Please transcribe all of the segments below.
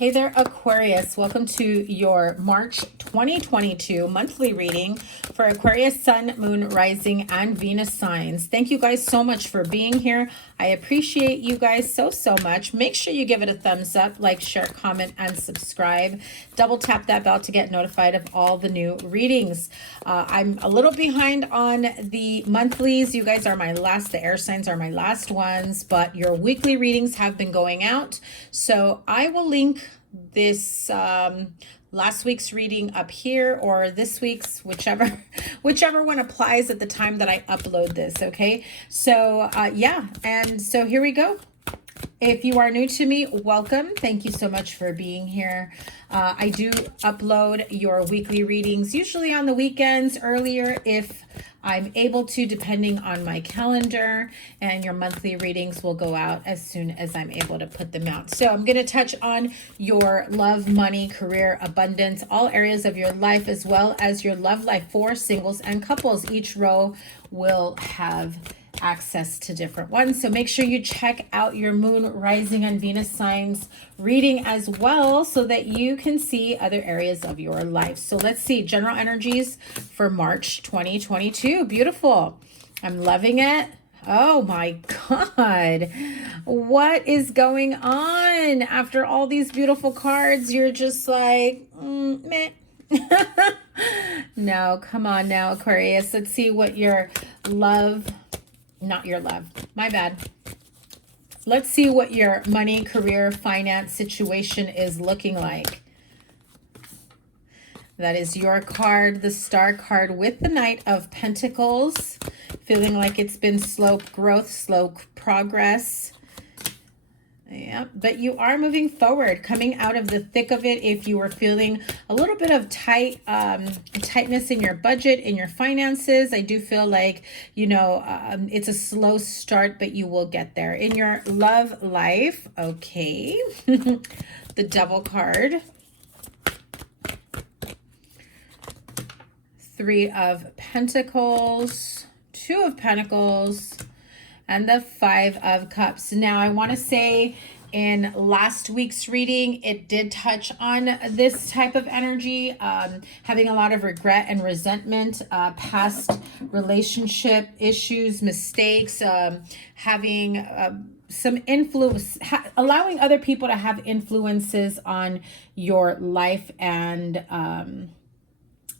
Hey there, Aquarius. Welcome to your March 2022 monthly reading for Aquarius, Sun, Moon, Rising, and Venus signs. Thank you guys so much for being here. I appreciate you guys so much. Make sure you give it a thumbs up, like, share, comment, and subscribe. Double tap that bell to get notified of all the new readings. I'm a little behind on the monthlies. You guys are my last, the air signs are my last ones, but your weekly readings have been going out. So I will link this last week's reading up here, or this week's, whichever one applies at the time that I upload this. Okay, so yeah, and so here we go. If you are new to me, welcome. Thank you so much for being here. I do upload your weekly readings usually on the weekends earlier if I'm able to, depending on my calendar, and your monthly readings will go out as soon as I'm able to put them out. So I'm going to touch on your love, money, career, abundance, all areas of your life, as well as your love life for singles and couples. Each row will have access to different ones. So make sure you check out your Moon, Rising, and Venus signs reading as well so that you can see other areas of your life. So let's see general energies for March 2022. Beautiful. I'm loving it. Oh my God. What is going on? After all these beautiful cards, you're just like, meh. No, come on now, Aquarius. Let's see what your love, not your love, my bad. Let's see what your money, career, finance situation is looking like. That is your card, the Star card with the Knight of Pentacles. Feeling like it's been slow growth, slow progress. Yeah, but you are moving forward, coming out of the thick of it. If you were feeling a little bit of tightness in your budget, in your finances, I do feel like, you know, it's a slow start, but you will get there. In your love life, okay, the Devil card, Three of Pentacles, Two of Pentacles, and the Five of Cups. Now, I want to say in last week's reading, it did touch on this type of energy, having a lot of regret and resentment, past relationship issues, mistakes, having some influence, allowing other people to have influences on your life and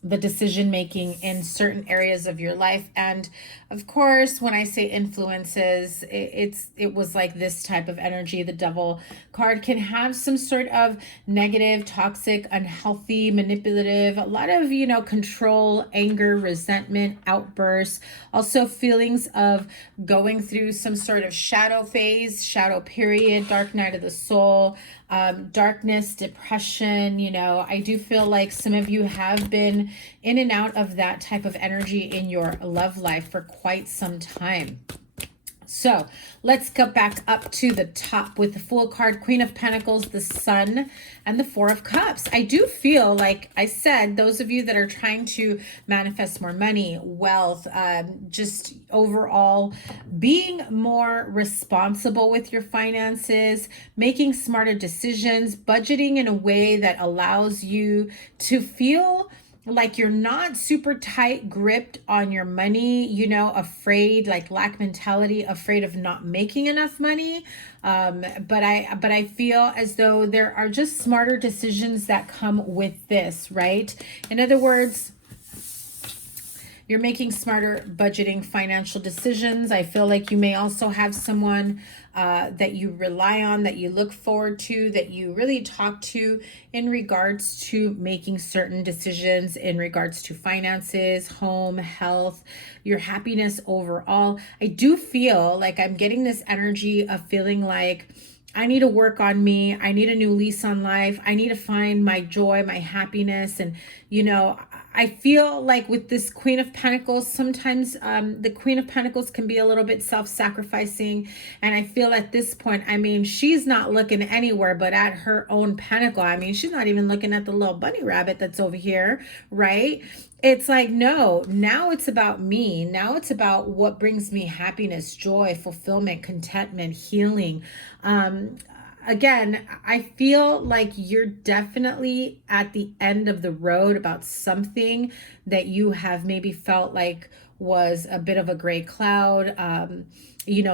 the decision making in certain areas of your life. And of course, when I say influences, it was like this type of energy. The Devil card can have some sort of negative, toxic, unhealthy, manipulative, a lot of, you know, control, anger, resentment, outbursts, also feelings of going through some sort of shadow phase, shadow period, dark night of the soul, darkness, depression. You know, I do feel like some of you have been in and out of that type of energy in your love life for quite some time. So let's go back up to the top with the Fool card, Queen of Pentacles, the Sun, and the Four of Cups. I do feel like I said, those of you that are trying to manifest more money, wealth, just overall being more responsible with your finances, making smarter decisions, budgeting in a way that allows you to feel like you're not super tight gripped on your money, you know, afraid, like lack mentality, afraid of not making enough money. But I feel as though there are just smarter decisions that come with this, right? In other words, you're making smarter budgeting, financial decisions. I feel like you may also have someone that you rely on, that you look forward to, that you really talk to in regards to making certain decisions in regards to finances, home, health, your happiness overall. I do feel like I'm getting this energy of feeling like I need to work on me. I need a new lease on life. I need to find my joy, my happiness. And, you know, I feel like with this Queen of Pentacles, sometimes the Queen of Pentacles can be a little bit self-sacrificing. And I feel at this point, I mean, she's not looking anywhere but at her own pentacle. I mean, she's not even looking at the little bunny rabbit that's over here, right? It's like, no, now it's about me. Now it's about what brings me happiness, joy, fulfillment, contentment, healing. again, I feel like you're definitely at the end of the road about something that you have maybe felt like was a bit of a gray cloud,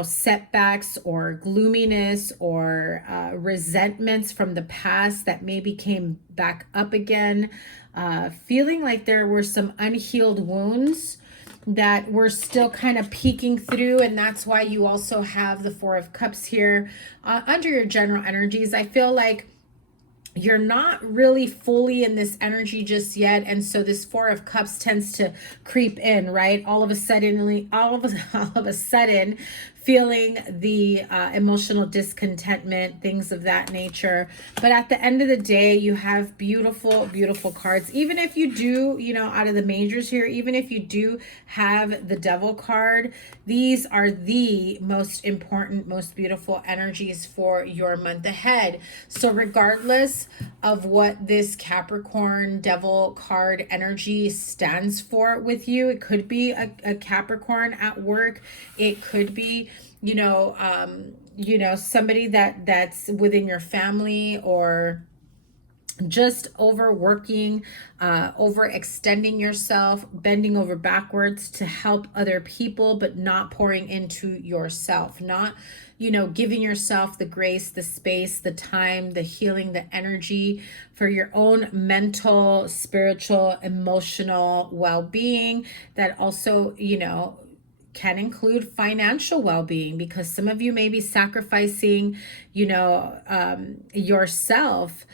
setbacks or gloominess or resentments from the past that maybe came back up again, feeling like there were some unhealed wounds that we're still kind of peeking through. And that's why you also have the Four of Cups here under your general energies. I feel like you're not really fully in this energy just yet, and so this Four of Cups tends to creep in, right? All of a sudden feeling the emotional discontentment, things of that nature. But at the end of the day, you have beautiful, beautiful cards. Even if you do, out of the majors here, even if you do have the Devil card, these are the most important, most beautiful energies for your month ahead. So regardless of what this Capricorn Devil card energy stands for with you, it could be a Capricorn at work. It could be somebody that's within your family, or just overworking, overextending yourself, bending over backwards to help other people, but not pouring into yourself, not, giving yourself the grace, the space, the time, the healing, the energy for your own mental, spiritual, emotional well-being. That also, can include financial well-being, because some of you may be sacrificing, yourself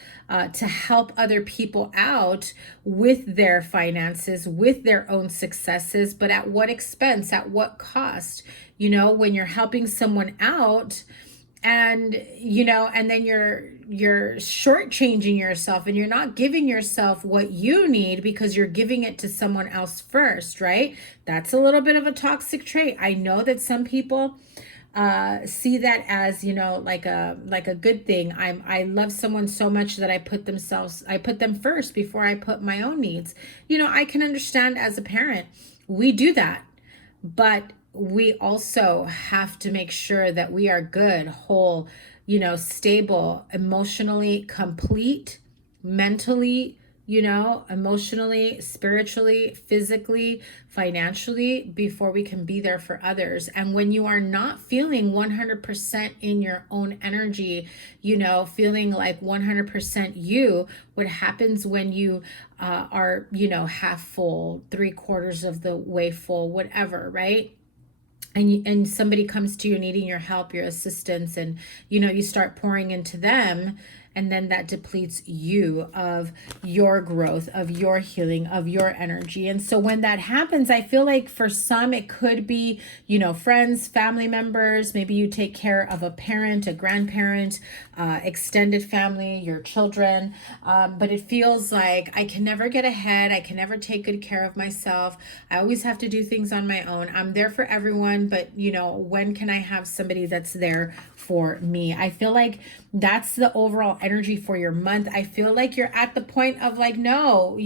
to help other people out with their finances, with their own successes, but at what expense, at what cost? When you're helping someone out, and then you're shortchanging yourself, and you're not giving yourself what you need because you're giving it to someone else first, right? That's a little bit of a toxic trait. I know that some people see that as like a good thing. I love someone so much that I put them first before I put my own needs. I can understand, as a parent, we do that, but we also have to make sure that we are good, whole, stable, emotionally complete, mentally, emotionally, spiritually, physically, financially, before we can be there for others. And when you are not feeling 100% in your own energy, feeling like 100% you, what happens when you are, half full, 3/4 of the way full, whatever, right? And somebody comes to you needing your help, your assistance, and you start pouring into them, and then that depletes you of your growth, of your healing, of your energy. And so when that happens, I feel like for some it could be friends, family members. Maybe you take care of a parent, a grandparent, extended family, your children, but it feels like I can never get ahead. I can never take good care of myself. I always have to do things on my own. I'm there for everyone, but when can I have somebody that's there for me? I feel like that's the overall energy for your month. I feel like you're at the point of like, no,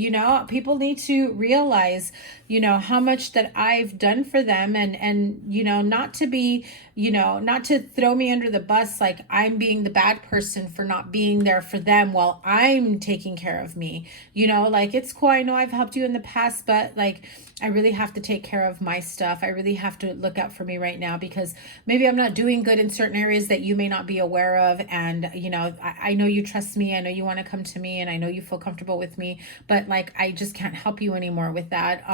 people need to realize, how much that I've done for them, and not to be, not to throw me under the bus, like I'm being the bad person for not being there for them while I'm taking care of me. Like, it's cool. I know I've helped you in the past, but like, I really have to take care of my stuff. I really have to look out for me right now, because maybe I'm not doing good in certain areas that you may not be aware of. And, I know you trust me. I know you want to come to me, and I know you feel comfortable with me, but like, I just can't help you anymore with that.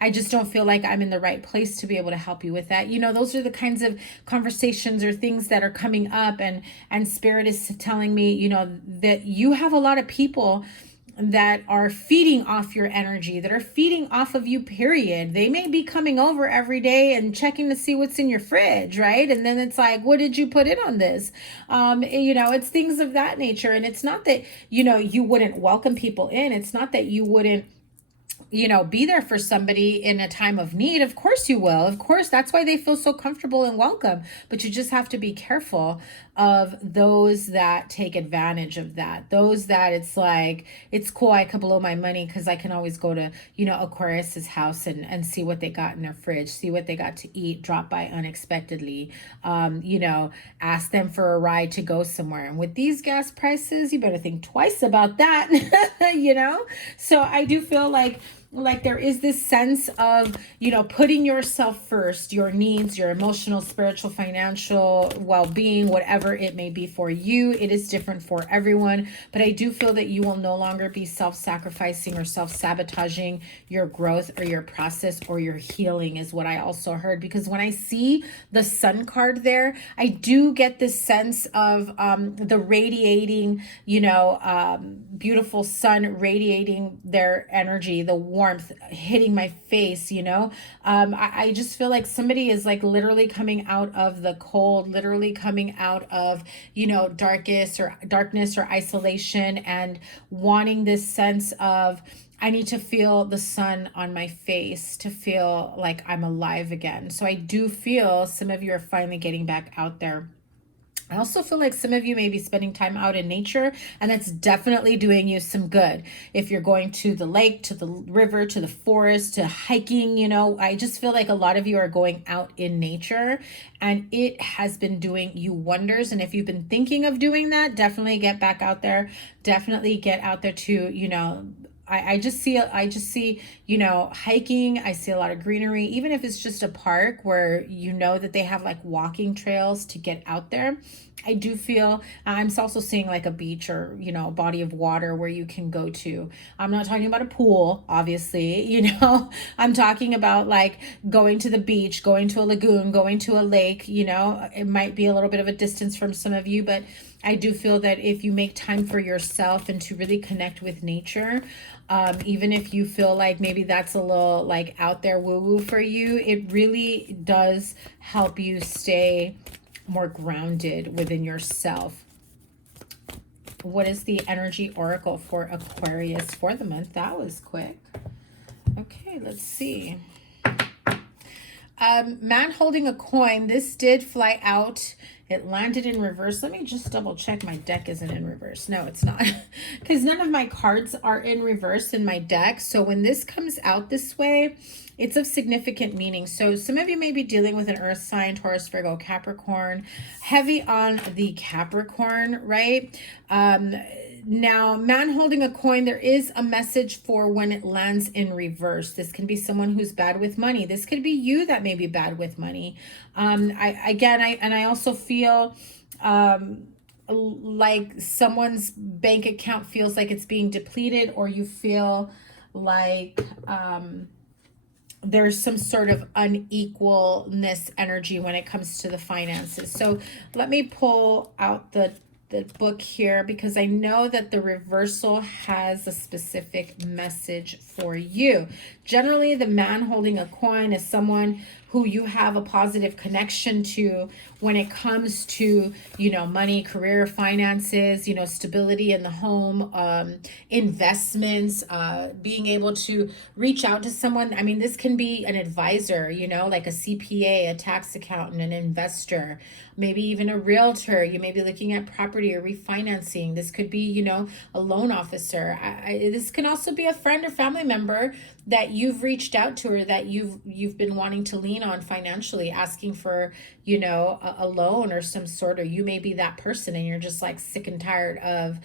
I just don't feel like I'm in the right place to be able to help you with that. Those are the kinds of conversations or things that are coming up, and Spirit is telling me, that you have a lot of people that are feeding off your energy, that are feeding off of you, period. They may be coming over every day and checking to see what's in your fridge, right? And then it's like, what did you put in on this? It's things of that nature. And it's not that, you wouldn't welcome people in. It's not that you wouldn't be there for somebody in a time of need. Of course you will. Of course, that's why they feel so comfortable and welcome. But you just have to be careful of those that take advantage of that. Those that it's like, it's cool, I could blow my money because I can always go to, Aquarius's house and see what they got in their fridge, see what they got to eat, drop by unexpectedly, ask them for a ride to go somewhere. And with these gas prices, you better think twice about that, So I do feel like there is this sense of, putting yourself first, your needs, your emotional, spiritual, financial well-being, whatever it may be for you. It is different for everyone, but I do feel that you will no longer be self-sacrificing or self-sabotaging your growth or your process or your healing is what I also heard. Because when I see the sun card there, I do get this sense of the radiating, beautiful sun radiating their energy, the warmth hitting my face, I just feel like somebody is like literally coming out of the cold, literally coming out of, darkness or isolation, and wanting this sense of, I need to feel the sun on my face to feel like I'm alive again. So I do feel some of you are finally getting back out there. I also feel like some of you may be spending time out in nature, and that's definitely doing you some good. If you're going to the lake, to the river, to the forest, to hiking, I just feel like a lot of you are going out in nature, and it has been doing you wonders. And if you've been thinking of doing that, definitely get back out there. Definitely get out there to, I just see, hiking. I see a lot of greenery, even if it's just a park where that they have like walking trails to get out there. I do feel, I'm also seeing like a beach or, a body of water where you can go to. I'm not talking about a pool, obviously, I'm talking about like going to the beach, going to a lagoon, going to a lake, it might be a little bit of a distance from some of you, but I do feel that if you make time for yourself and to really connect with nature, even if you feel like maybe that's a little like out there woo-woo for you, it really does help you stay more grounded within yourself. What is the energy oracle for Aquarius for the month? That was quick. Okay, let's see. Man holding a coin. This did fly out. It landed in reverse. Let me just double check my deck isn't in reverse. No, it's not. Because none of my cards are in reverse in my deck. So when this comes out this way, it's of significant meaning. So some of you may be dealing with an earth sign, Taurus, Virgo, Capricorn. Heavy on the Capricorn, right? Now, man holding a coin, there is a message for when it lands in reverse. This can be someone who's bad with money. This could be you that may be bad with money. I also feel like someone's bank account feels like it's being depleted, or you feel like there's some sort of unequalness energy when it comes to the finances. So let me pull out the book here, because I know that the reversal has a specific message for you. Generally, the man holding a coin is someone who you have a positive connection to when it comes to, money, career, finances, stability in the home, investments, being able to reach out to someone. I mean, this can be an advisor, like a CPA, a tax accountant, an investor, maybe even a realtor. You may be looking at property or refinancing. This could be, a loan officer. This can also be a friend or family member that you've reached out to, or that you've been wanting to lean on financially, asking for, a loan or some sort, or you may be that person and you're just like sick and tired of,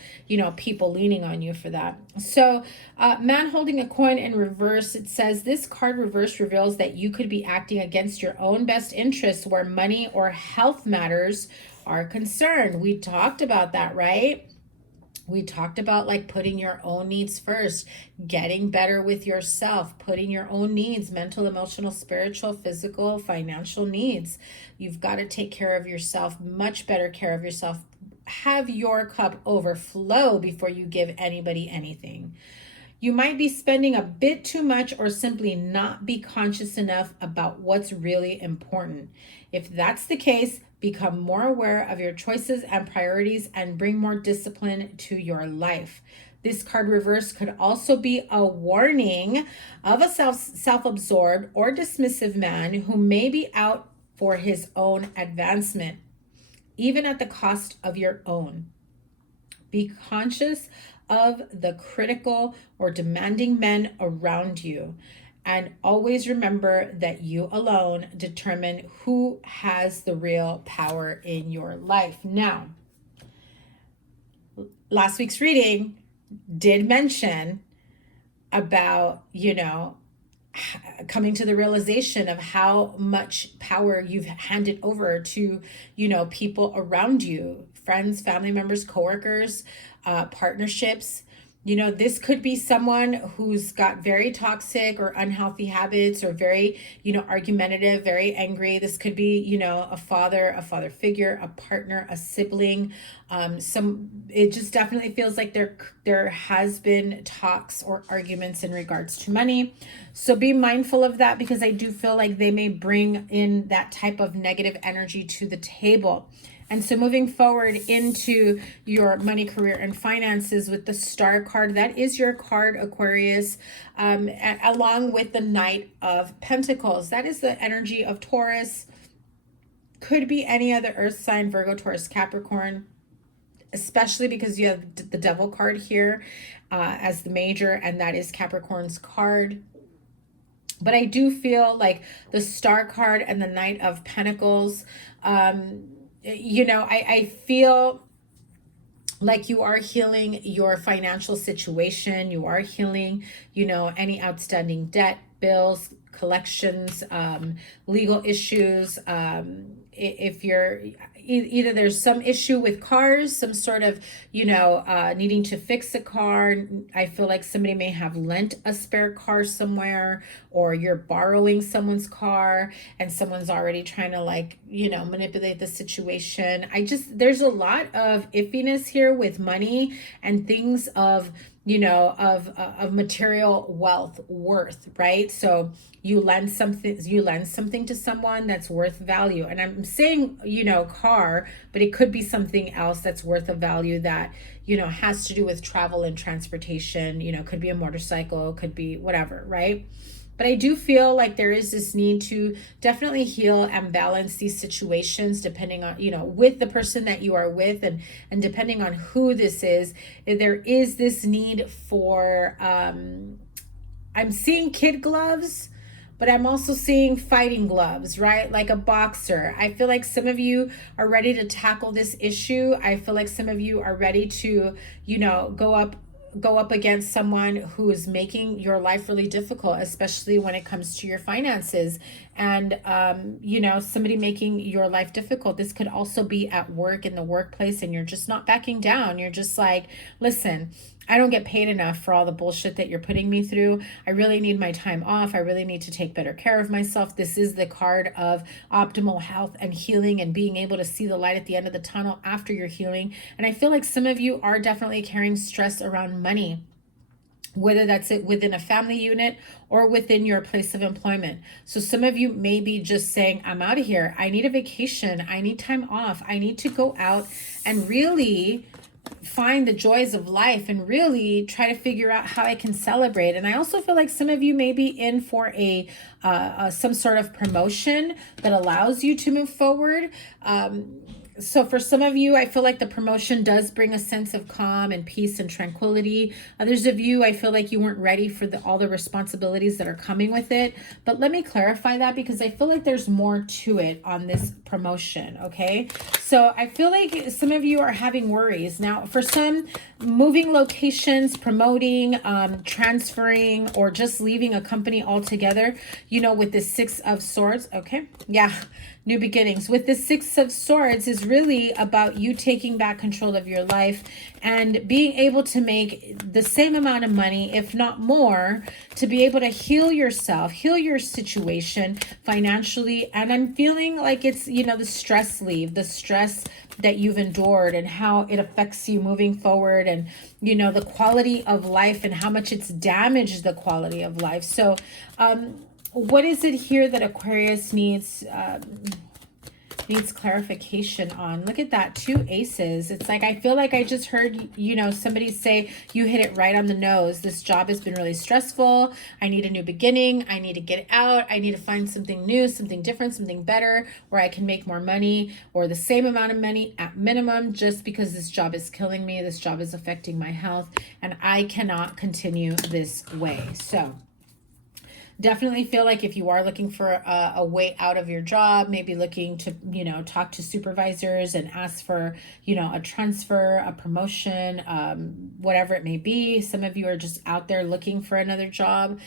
people leaning on you for that. So man holding a coin in reverse, it says this card reverse reveals that you could be acting against your own best interests where money or health matters are concerned. We talked about that, right? We talked about like putting your own needs first, getting better with yourself, putting your own needs, mental, emotional, spiritual, physical, financial needs. You've got to take care of yourself, much better care of yourself. Have your cup overflow before you give anybody anything. You might be spending a bit too much, or simply not be conscious enough about what's really important. If that's the case, become more aware of your choices and priorities and bring more discipline to your life. This card reverse could also be a warning of a self-absorbed or dismissive man who may be out for his own advancement, even at the cost of your own. Be conscious of the critical or demanding men around you, and always remember that you alone determine who has the real power in your life. Now, last week's reading did mention about, coming to the realization of how much power you've handed over to, people around you, friends, family members, coworkers, partnerships. This could be someone who's got very toxic or unhealthy habits, or very, argumentative, very angry. This could be, a father figure, a partner, a sibling. It just definitely feels like there has been talks or arguments in regards to money. So be mindful of that, because I do feel like they may bring in that type of negative energy to the table. And so moving forward into your money, career, and finances with the Star card, that is your card, Aquarius, along with the Knight of Pentacles. That is the energy of Taurus. Could be any other earth sign, Virgo, Taurus, Capricorn, especially because you have the Devil card here as the major, and that is Capricorn's card. But I do feel like the Star card and the Knight of Pentacles, I feel like you are healing your financial situation. You are healing, any outstanding debt, bills, collections, legal issues. If you're either there's some issue with cars, some sort of, needing to fix a car. I feel like somebody may have lent a spare car somewhere, or you're borrowing someone's car and someone's already trying to manipulate the situation. There's a lot of iffiness here with money and things of, of material wealth, worth, right? So you lend something to someone that's worth value. And I'm saying, car, but it could be something else that's worth a value that, has to do with travel and transportation, could be a motorcycle, could be whatever, right? But I do feel like there is this need to definitely heal and balance these situations depending on, with the person that you are with, and depending on who this is. There is this need for, I'm seeing kid gloves, but I'm also seeing fighting gloves, right? Like a boxer. I feel like some of you are ready to tackle this issue. I feel like some of you are ready to, go up against someone who is making your life really difficult, especially when it comes to your finances, and somebody making your life difficult. This could also be at work, in the workplace, and you're just not backing down. You're just like, listen, I don't get paid enough for all the bullshit that you're putting me through. I really need my time off. I really need to take better care of myself. This is the card of optimal health and healing, and being able to see the light at the end of the tunnel after your healing. And I feel like some of you are definitely carrying stress around money, whether that's it within a family unit or within your place of employment. So some of you may be just saying, I'm out of here. I need a vacation. I need time off. I need to go out and really find the joys of life, and really try to figure out how I can celebrate. And I also feel like some of you may be in for some sort of promotion that allows you to move forward. So for some of you, I feel like the promotion does bring a sense of calm and peace and tranquility. Others of you, I feel like you weren't ready for all the responsibilities that are coming with it. But let me clarify that, because I feel like there's more to it on this promotion, okay? So I feel like some of you are having worries. Now, for some, moving locations, promoting, transferring, or just leaving a company altogether, with the Six of Swords, okay? Yeah. New beginnings. With the Six of Swords is really about you taking back control of your life and being able to make the same amount of money, if not more, to be able to heal yourself, heal your situation financially. And I'm feeling like it's, the stress leave, the stress that you've endured and how it affects you moving forward, and, the quality of life and how much it's damaged the quality of life. So, what is it here that Aquarius needs? needs clarification on? Look at that, 2 aces. It's like, I feel like I just heard, you know, somebody say, you hit it right on the nose. This job has been really stressful. I need a new beginning. I need to get out. I need to find something new, something different, something better, where I can make more money or the same amount of money at minimum, just because this job is killing me. This job is affecting my health, and I cannot continue this way. So definitely feel like if you are looking for a way out of your job, maybe looking to, you know, talk to supervisors and ask for, you know, a transfer, a promotion, whatever it may be. Some of you are just out there looking for another job.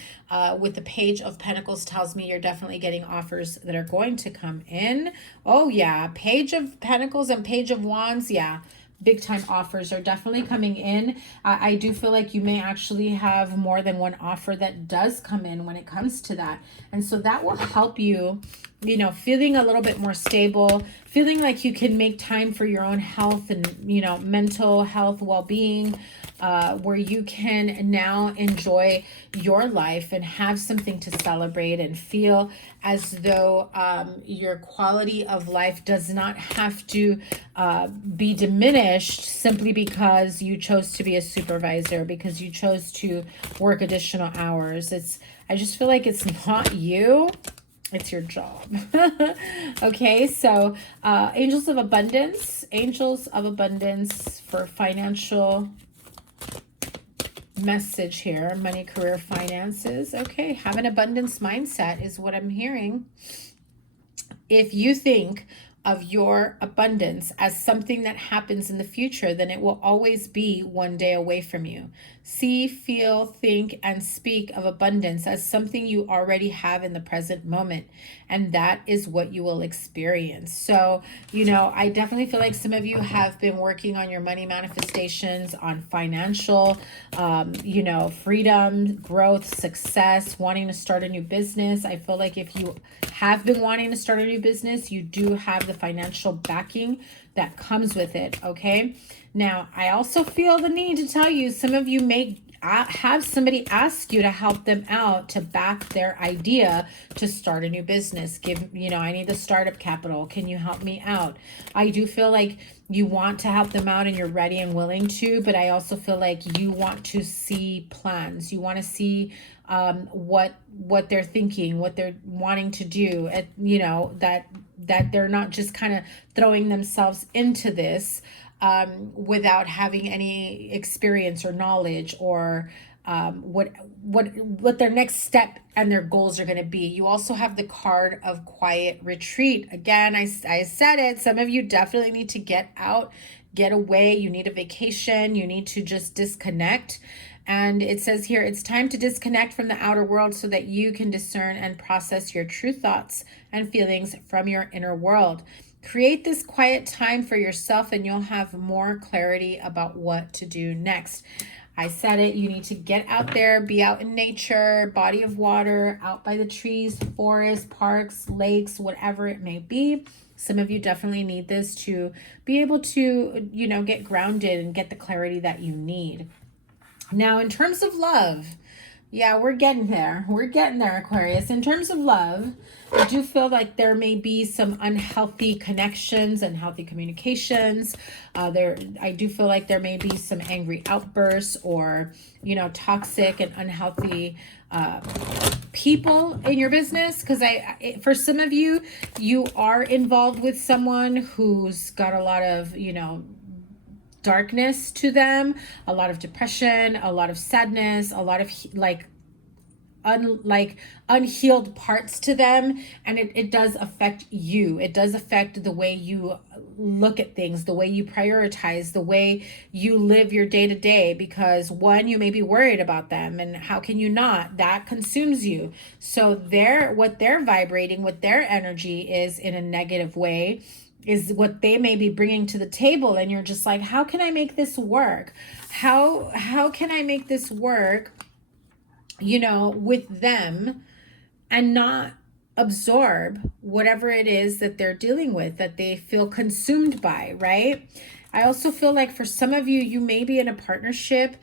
With the Page of Pentacles tells me you're definitely getting offers that are going to come in. Oh yeah, Page of Pentacles and Page of Wands, yeah. Big time offers are definitely coming in. I do feel like you may actually have more than one offer that does come in when it comes to that. And so that will help you, you know, feeling a little bit more stable, feeling like you can make time for your own health and, you know, mental health, well-being, where you can now enjoy your life and have something to celebrate and feel as though your quality of life does not have to be diminished simply because you chose to be a supervisor, because you chose to work additional hours. I just feel like it's not you. It's your job. Okay, so angels of abundance for financial message here. Money, career, finances. Okay, have an abundance mindset is what I'm hearing. If you think of your abundance as something that happens in the future, then it will always be one day away from you. See, feel, think, and speak of abundance as something you already have in the present moment. And that is what you will experience. So, you know, I definitely feel like some of you have been working on your money manifestations, on financial, you know, freedom, growth, success, wanting to start a new business. I feel like if you have been wanting to start a new business, you do have the financial backing that comes with it. Okay. Now, I also feel the need to tell you, some of you may have somebody ask you to help them out to back their idea to start a new business. You know, I need the startup capital. Can you help me out? I do feel like you want to help them out and you're ready and willing to, but I also feel like you want to see plans. You want to see what they're thinking, what they're wanting to do, you know, that they're not just kind of throwing themselves into this without having any experience or knowledge or what their next step and their goals are going to be. You also have the card of quiet retreat. Again, I said it. Some of you definitely need to get out, get away. You need a vacation. You need to just disconnect. And it says here, it's time to disconnect from the outer world so that you can discern and process your true thoughts and feelings from your inner world. Create this quiet time for yourself and you'll have more clarity about what to do next. I said it, you need to get out there, be out in nature, body of water, out by the trees, forests, parks, lakes, whatever it may be. Some of you definitely need this to be able to, you know, get grounded and get the clarity that you need. Now, in terms of love, yeah, we're getting there. We're getting there, Aquarius. In terms of love, I do feel like there may be some unhealthy connections, unhealthy communications. I do feel like there may be some angry outbursts or, you know, toxic and unhealthy people in your business. Because for some of you, you are involved with someone who's got a lot of, you know, darkness to them, a lot of depression, a lot of sadness, a lot of unhealed parts to them, and it does affect you. It does affect the way you look at things, the way you prioritize, the way you live your day to day, because one, you may be worried about them, and how can you not? That consumes you. So what they're vibrating with their energy is in a negative way, is what they may be bringing to the table, and you're just like, how can I make this work? How can I make this work, you know, with them and not absorb whatever it is that they're dealing with, that they feel consumed by, right? I also feel like for some of you, you may be in a partnership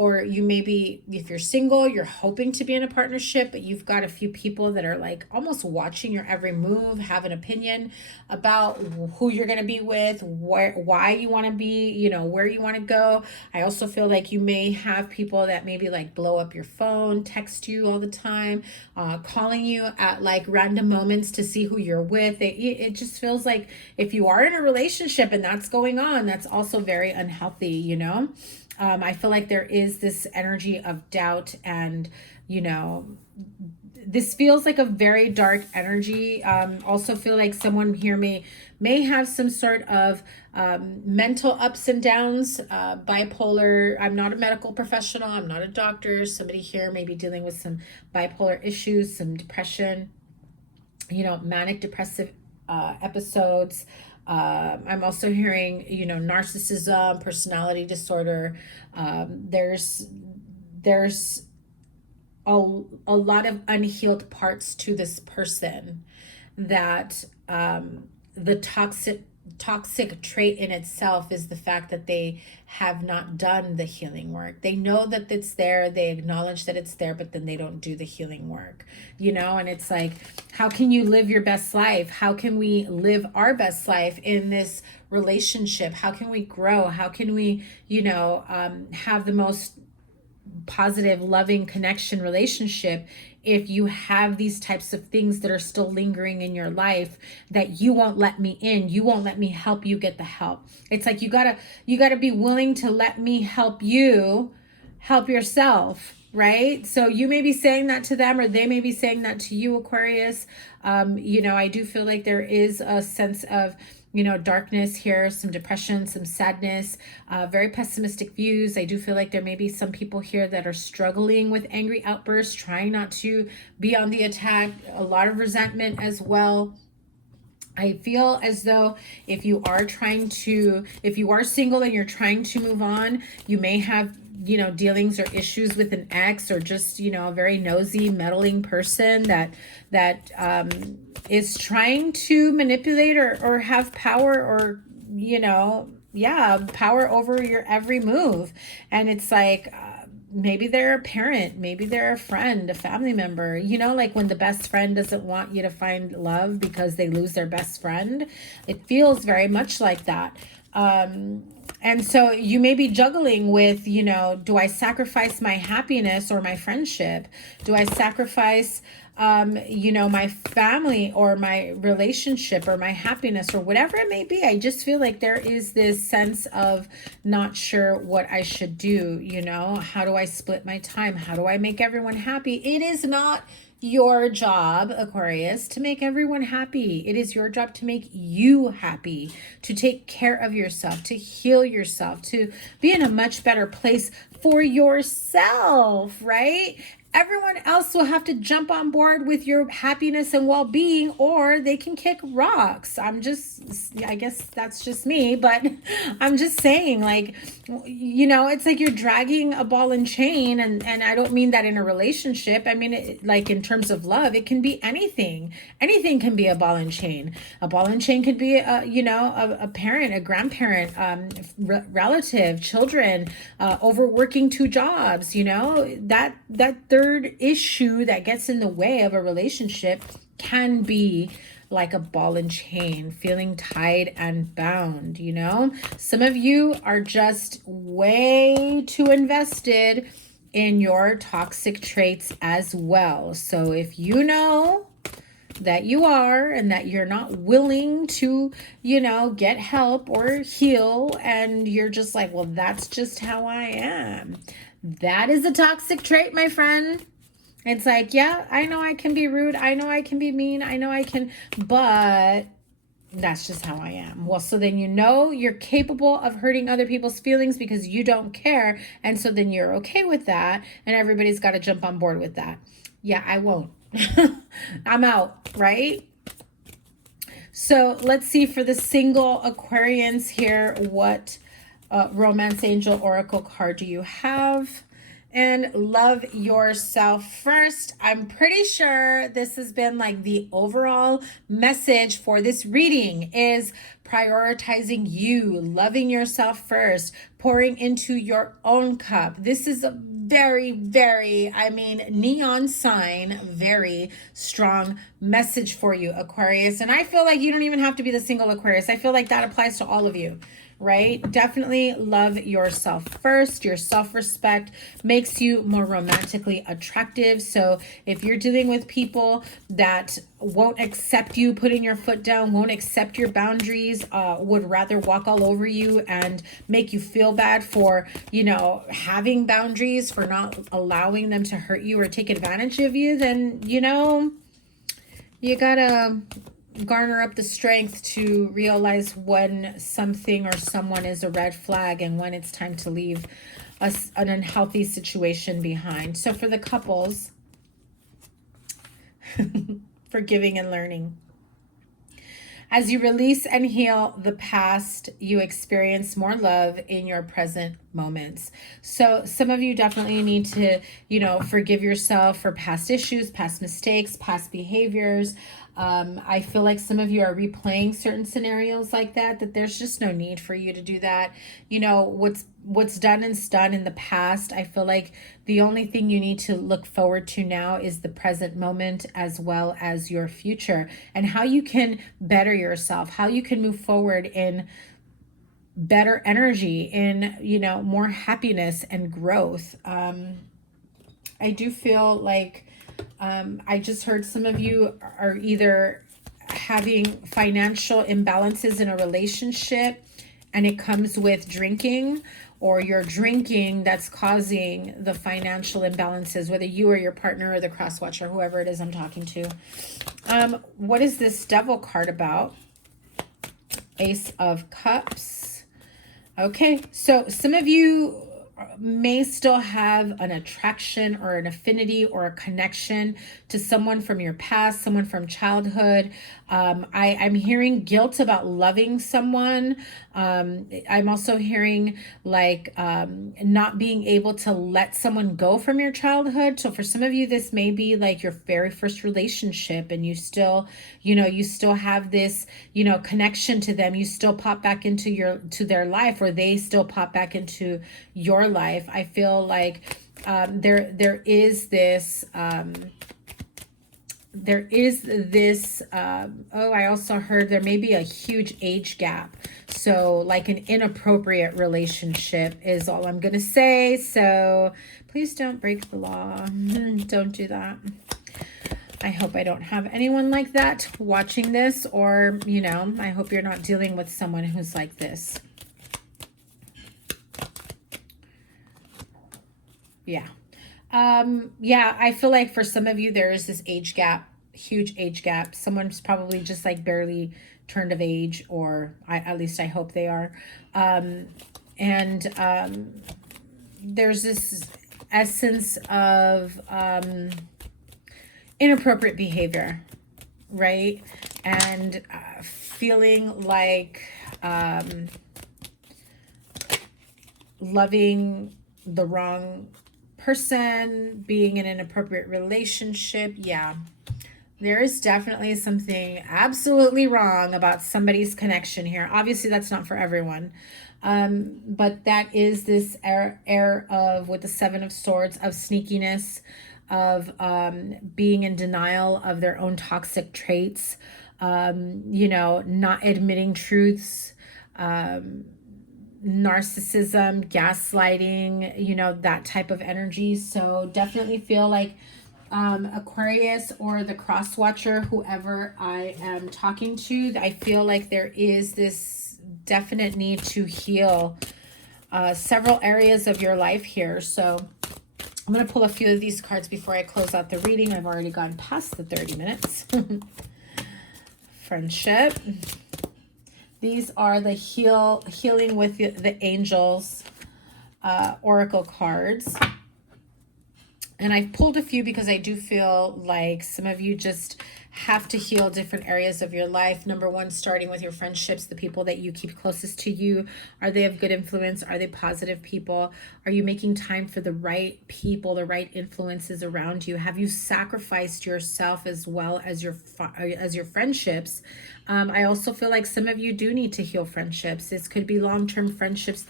or you maybe, if you're single, you're hoping to be in a partnership, but you've got a few people that are like almost watching your every move, have an opinion about who you're going to be with, why you want to be, you know, where you want to go. I also feel like you may have people that maybe like blow up your phone, text you all the time, calling you at like random moments to see who you're with. It just feels like if you are in a relationship and that's going on, that's also very unhealthy, you know? I feel like there is this energy of doubt, and, you know, this feels like a very dark energy. Also feel like someone here may have some sort of mental ups and downs, bipolar. I'm not a medical professional. I'm not a doctor. Somebody here may be dealing with some bipolar issues, some depression, you know, manic depressive episodes. I'm also hearing, you know, narcissism, personality disorder. There's a lot of unhealed parts to this person that the toxic trait in itself is the fact that they have not done the healing work. They know that it's there, they acknowledge that it's there, but then they don't do the healing work, you know? And it's like, how can you live your best life? How can we live our best life in this relationship? How can we grow? How can we, you know, have the most positive, loving connection relationship if you have these types of things that are still lingering in your life that you won't let me in, you won't let me help you get the help? It's like you gotta be willing to let me help you help yourself, right? So you may be saying that to them, or they may be saying that to you, Aquarius. You know, I do feel like there is a sense of, you know, darkness here, some depression, some sadness, very pessimistic views. I do feel like there may be some people here that are struggling with angry outbursts, trying not to be on the attack, a lot of resentment as well. I feel as though if you are single and you're trying to move on, you may have, you know, dealings or issues with an ex, or just, you know, a very nosy, meddling person that is trying to manipulate or have power, or, you know, power over your every move. And it's like, maybe they're a parent, maybe they're a friend, a family member, you know, like when the best friend doesn't want you to find love because they lose their best friend. It feels very much like that. And so you may be juggling with, you know, do I sacrifice my happiness or my friendship? Do I sacrifice, you know, my family or my relationship or my happiness or whatever it may be? I just feel like there is this sense of not sure what I should do. You know, how do I split my time? How do I make everyone happy? It is not your job, Aquarius, to make everyone happy. It is your job to make you happy, to take care of yourself, to heal yourself, to be in a much better place for yourself, right? Everyone else will have to jump on board with your happiness and well-being, or they can kick rocks. I guess that's just me, but I'm just saying, like, you know, it's like you're dragging a ball and chain, and I don't mean that in a relationship. I mean, like in terms of love, it can be anything. Anything can be a ball and chain. A ball and chain could be, you know, a parent, a grandparent, relative, children, overworking 2 jobs, you know, that third issue that gets in the way of a relationship can be like a ball and chain, feeling tied and bound, you know? Some of you are just way too invested in your toxic traits as well. So if you know that you are, and that you're not willing to, you know, get help or heal, and you're just like, well, that's just how I am. That is a toxic trait, my friend. It's like, yeah, I know I can be rude. I know I can be mean. I know I can, but that's just how I am. Well, so then you know you're capable of hurting other people's feelings because you don't care. And so then you're okay with that. And everybody's got to jump on board with that. Yeah, I won't. I'm out, right? So let's see for the single Aquarians here, what romance angel oracle card do you have? and love yourself first. I'm pretty sure this has been like the overall message for this reading is prioritizing you, loving yourself first, pouring into your own cup. This is a very, very, I mean, neon sign, very strong message for you, Aquarius. And I feel like you don't even have to be the single Aquarius. I feel like that applies to all of you. Right? Definitely love yourself first. Your self-respect makes you more romantically attractive. So if you're dealing with people that won't accept you putting your foot down, won't accept your boundaries, would rather walk all over you and make you feel bad for, you know, having boundaries, for not allowing them to hurt you or take advantage of you, then, you know, you gotta garner up the strength to realize when something or someone is a red flag and when it's time to leave an unhealthy situation behind. So for the couples, forgiving and learning. As you release and heal the past, you experience more love in your present moments. So some of you definitely need to, you know, forgive yourself for past issues, past mistakes, past behaviors. I feel like some of you are replaying certain scenarios like that there's just no need for you to do that. You know, what's done and done in the past. I feel like the only thing you need to look forward to now is the present moment, as well as your future, and how you can better yourself, how you can move forward in better energy, in, you know, more happiness and growth. I do feel like I just heard some of you are either having financial imbalances in a relationship and it comes with drinking, or you're drinking that's causing the financial imbalances, whether you or your partner or the cross watcher, whoever it is I'm talking to. What is this Devil card about? Ace of Cups. Okay, so some of you may still have an attraction or an affinity or a connection to someone from your past, someone from childhood. I'm hearing guilt about loving someone. I'm also hearing like not being able to let someone go from your childhood. So for some of you, this may be like your very first relationship, and you still, you know, you still have this, you know, connection to them. You still pop back into their life, or they still pop back into your life. I feel like there is this oh, I also heard there may be a huge age gap. So like an inappropriate relationship is all I'm going to say. So please don't break the law. Don't do that. I hope I don't have anyone like that watching this, or, you know, I hope you're not dealing with someone who's like this. Yeah. Yeah, I feel like for some of you, there is this age gap, huge age gap. Someone's probably just like barely turned of age, or at least I hope they are. There's this essence of inappropriate behavior, right? And feeling like loving the wrong person, being in an inappropriate relationship. Yeah, there is definitely something absolutely wrong about somebody's connection here. Obviously that's not for everyone, but that is this air of, with the Seven of Swords, of sneakiness, of being in denial of their own toxic traits, you know, not admitting truths, narcissism, gaslighting, you know, that type of energy. So definitely feel like Aquarius or the cross watcher, whoever I am talking to, I feel like there is this definite need to heal several areas of your life here. So I'm going to pull a few of these cards before I close out the reading. I've already gone past the 30 minutes. Friendship. These are the healing with the angels oracle cards. And I've pulled a few because I do feel like some of you just have to heal different areas of your life. Number one, starting with your friendships, the people that you keep closest to you. Are they of good influence? Are they positive people? Are you making time for the right people, the right influences around you? Have you sacrificed yourself as well as your friendships? I also feel like some of you do need to heal friendships. This could be long-term friendships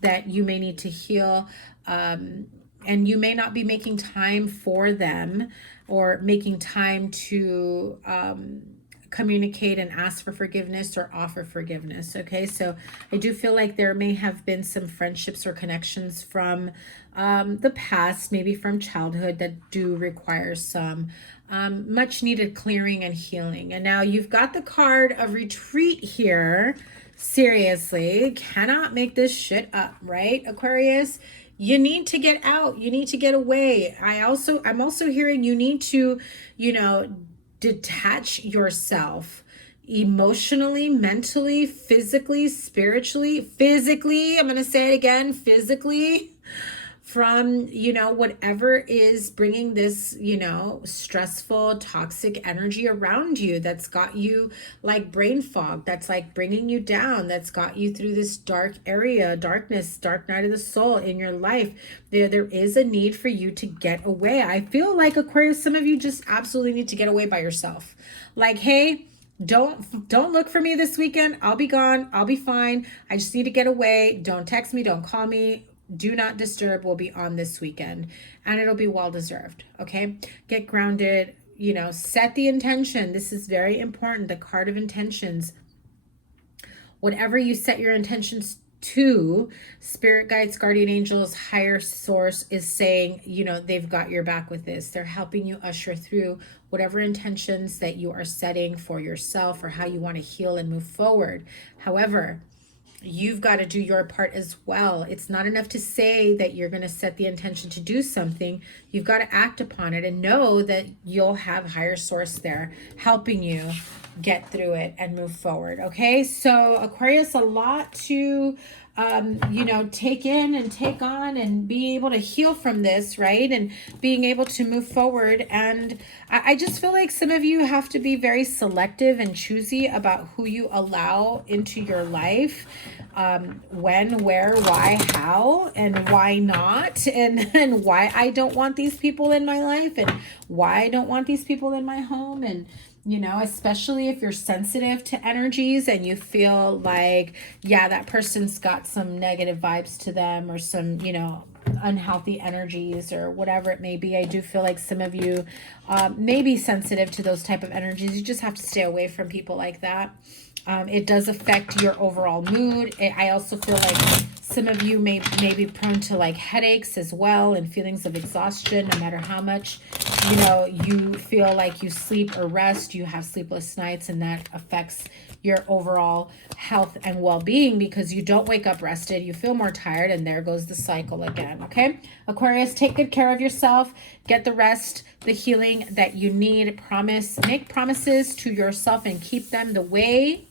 that you may need to heal. And you may not be making time for them or making time to communicate and ask for forgiveness or offer forgiveness. Okay, so I do feel like there may have been some friendships or connections from the past, maybe from childhood, that do require some much needed clearing and healing. And now you've got the card of retreat here. Seriously, cannot make this shit up, right, Aquarius? You need to get out. You need to get away. I'm also hearing you need to, detach yourself emotionally, mentally, physically, spiritually, physically. I'm going to say it again, physically, from, whatever is bringing this, stressful, toxic energy around you that's got you like brain fog, that's like bringing you down, that's got you through this dark area, darkness, dark night of the soul in your life. There is a need for you to get away. I feel like, Aquarius, some of you just absolutely need to get away by yourself. Like, hey, don't look for me this weekend. I'll be gone. I'll be fine. I just need to get away. Don't text me. Don't call me. Do not disturb will be on this weekend, and it'll be well deserved. Okay, get grounded, set the intention. This is very important. The card of intentions. Whatever you set your intentions to, spirit guides, guardian angels, higher source is saying, they've got your back with this. They're helping you usher through whatever intentions that you are setting for yourself or how you want to heal and move forward. However, you've got to do your part as well. It's not enough to say that you're going to set the intention to do something. You've got to act upon it and know that you'll have higher source there helping you get through it and move forward. Okay, so Aquarius, a lot to take in and take on and be able to heal from this, right? And being able to move forward. And I just feel like some of you have to be very selective and choosy about who you allow into your life. When, where, why, how, and why not, and why I don't want these people in my life, and why I don't want these people in my home. And especially if you're sensitive to energies and you feel like, yeah, that person's got some negative vibes to them or some, unhealthy energies or whatever it may be. I do feel like some of you may be sensitive to those type of energies. You just have to stay away from people like that. It does affect your overall mood. I also feel like some of you may be prone to like headaches as well and feelings of exhaustion. No matter how much, you feel like you sleep or rest, you have sleepless nights, and that affects your overall health and well-being because you don't wake up rested. You feel more tired, and there goes the cycle again. Okay, Aquarius, take good care of yourself. Get the rest, the healing that you need. Make promises to yourself and keep them the way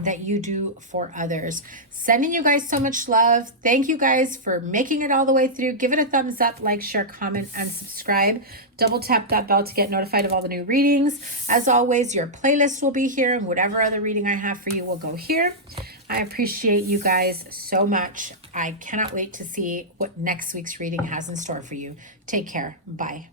that you do for others. Sending you guys so much love. Thank you guys for making it all the way through. Give it a thumbs up, like, share, comment, and subscribe. Double tap that bell to get notified of all the new readings. As always, your playlist will be here, and whatever other reading I have for you will go here. I appreciate you guys so much. I cannot wait to see what next week's reading has in store for you. Take care. Bye.